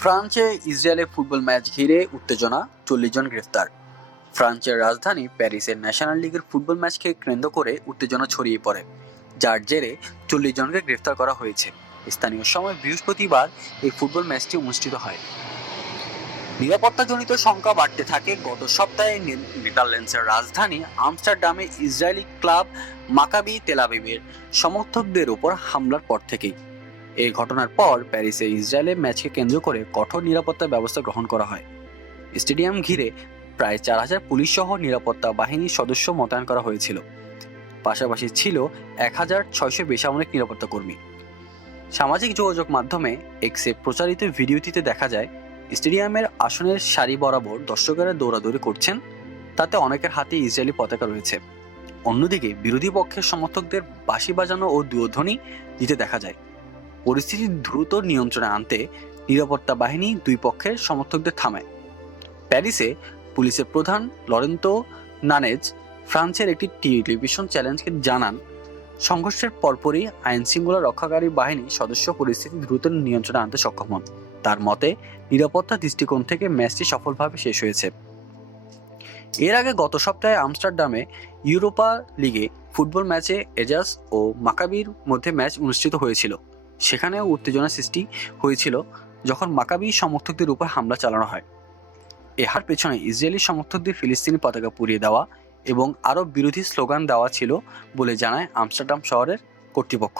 ফ্রান্সে ইসরায়েলের football match ঘিরে উত্তেজনা, 40 জন গ্রেফতার। ফ্রান্সের রাজধানী প্যারিসের ন্যাশনাল লিগের ফুটবল ম্যাচকে কেন্দ্র করে উত্তেজনা ছড়িয়ে পড়ে, যার জেরে 40 জনকে গ্রেফতার করা হয়েছে। স্থানীয় সময় বৃহস্পতিবার এই ফুটবল ম্যাচটি অনুষ্ঠিত হয়। নিরাপত্তাজনিত শঙ্কা বাড়তে থাকে গত সপ্তাহে নেদারল্যান্ডসের রাজধানী আমস্টারডামে ইসরায়েলি ক্লাব মাকাবি তেল আবিবের সমর্থকদের উপর হামলার পর থেকেই। এই ঘটনার পর প্যারিসে ইসরায়েলের ম্যাচকে কেন্দ্র করে কঠোর নিরাপত্তা ব্যবস্থা গ্রহণ করা হয়। স্টেডিয়াম ঘিরে প্রায় 4000 পুলিশ সহ নিরাপত্তা বাহিনীর সদস্য মোতায়েন করা হয়েছিল। পাশাপাশি ছিল 1600 বেসামরিক নিরাপত্তা কর্মী। সামাজিক যোগাযোগ মাধ্যমে এক্সে প্রচারিত ভিডিওটিতে দেখা যায় স্টেডিয়ামের আসনের সারি বরাবর দর্শকেরা দৌড়াদৌড়ি করছেন, তাতে অনেকের হাতে ইসরায়েলি পতাকা রয়েছে। অন্যদিকে বিরোধী পক্ষের সমর্থকদের বাঁশি বাজানো ও দুয়োধ্বনি দিতে দেখা যায়। পরিস্থিতি দ্রুত নিয়ন্ত্রণে আনতে নিরাপত্তা বাহিনী দুই পক্ষের সমর্থকদের থামায়। প্যারিসে পুলিশের প্রধান লরেন্তো নানেজ ফ্রান্সের একটি টেলিভিশন চ্যানেলকে জানান, সংঘর্ষের পরপরই আইন শৃঙ্খলা রক্ষাকারী বাহিনী সদস্য পরিস্থিতি দ্রুত নিয়ন্ত্রণে আনতে সক্ষম হন। তার মতে, নিরাপত্তা দৃষ্টিকোণ থেকে ম্যাচটি সফলভাবে শেষ হয়েছে। এর আগে গত সপ্তাহে আমস্টারডামে ইউরোপা লিগে ফুটবল ম্যাচে এজাজ ও মাকাবির মধ্যে ম্যাচ অনুষ্ঠিত হয়েছিল। সেখানেও উত্তেজনা সৃষ্টি হয়েছিল যখন মাকাবি সমর্থকদের উপর হামলা চালানো হয়। এর পেছনে ইসরায়েলি সমর্থকদের ফিলিস্তিনি পতাকা পুড়িয়ে দেওয়া এবং আরব বিরোধী স্লোগান দেওয়া ছিল বলে জানায় আমস্টারডাম শহরের কর্তৃপক্ষ।